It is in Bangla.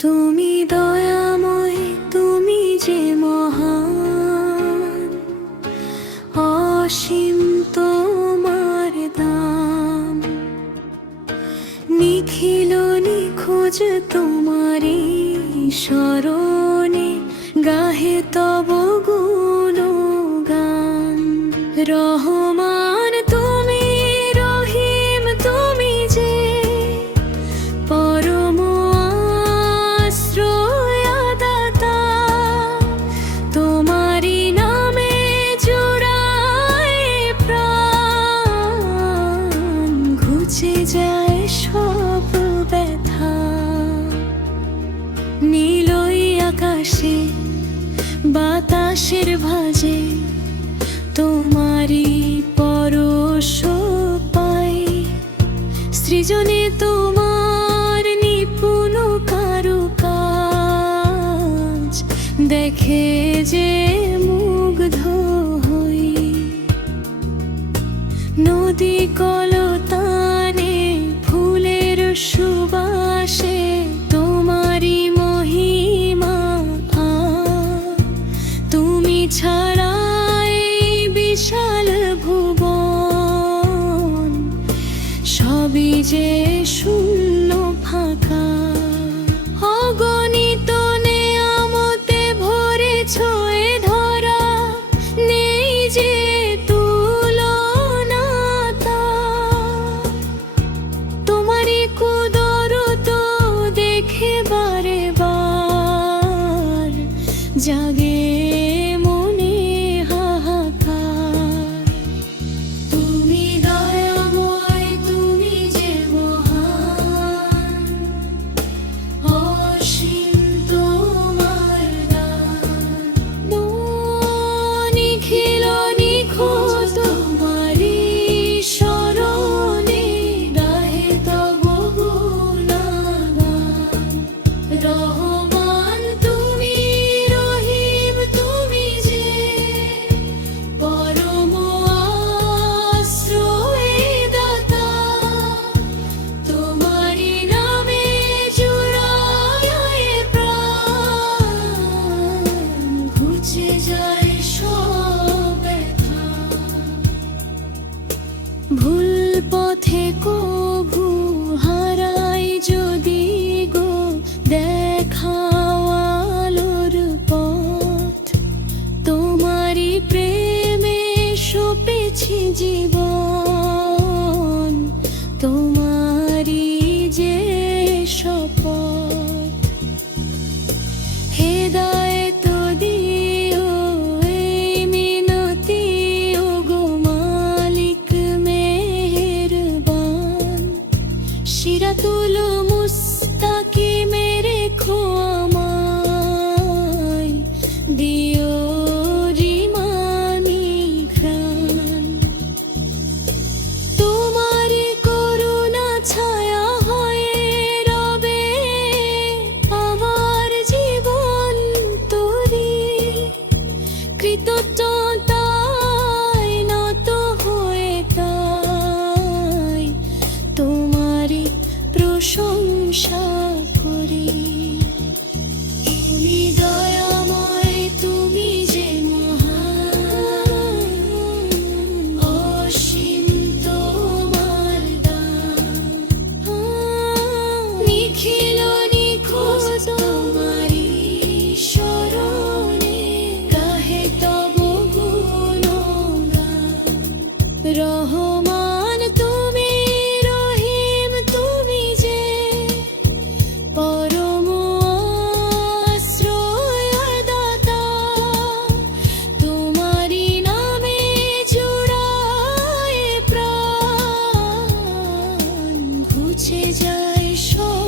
তুমি দয়াময়, তুমি যে মহান, অসীম তোমার দাম। নিখিল নিখোঁজ তোমারি শরণে, গাহে তব গুণগান। রহমান তুমি, রহিম তুমি যে, পরম আশ্রয়দাতা। তোমারি নামে জুড়ায় প্রাণ, ঘুচে যায় সব ব্যথা। নীলই আকাশে বাতাসের ভাঁজে, তোমারি পরশ পাই। সৃজনে তোমার নিপুণ কারুকাজ, দেখে যে মুগ্ধ হই। নদী কলতানে ফুলের সুবাসে, তোমারি মহিমা। তুমি ছাড়া বিশাল ভুবন, সবই যে শূন্য ফাঁকা। অগণিত নেয়ামতে ভরেছ এ ধরা, নেই যে তুলনা তার। তোমারই কুদরত দেখে বারে বার, জাগে মনে হাহাকার। তুমি দয়াময়, তুমি যে মহান, অসীম তোমার দান। নিখিল নিখোঁজ তোমারি শরণে, গাহে তব গুণগান। রহমান তুমি, রহিম তুমি যে, পরম আশ্রয়দাতা। তোমারি নামে জুড়ায় প্রাণ, ঘুচে যায় সব ব্যথা। ভুল পথে কভু হারাই যদি গো, দেখাও আলোর পথ। তোমারি প্রেমে সপেছি জীবন, তোমারি যে শপথ। হেদায়েত দিও এই মিনতি, ওগো মালিক মেহেরবান। সিরাতুল মুস্তাকিমে রেখো আমায়, দিও রিমানি ঘ্রাণ। তোমার করুণা ছায়া হয়ে রবে আমার জীবন তরি। কৃতজ্ঞতায় নত হয়ে তাই, তোমারি প্রশংসা করি। তুমি দয়াময়, তুমি যে মহান, অসীম তোমার দান। নিখিল নিখোঁজ তোমারি শরণে, গাহে তব গুণগান। রহমান তুমি, রহিম তুমি যে, পরম আশ্রয়দাতা। তোমারি নামে জুড়ায় প্রাণ, ঘুচে যায় সব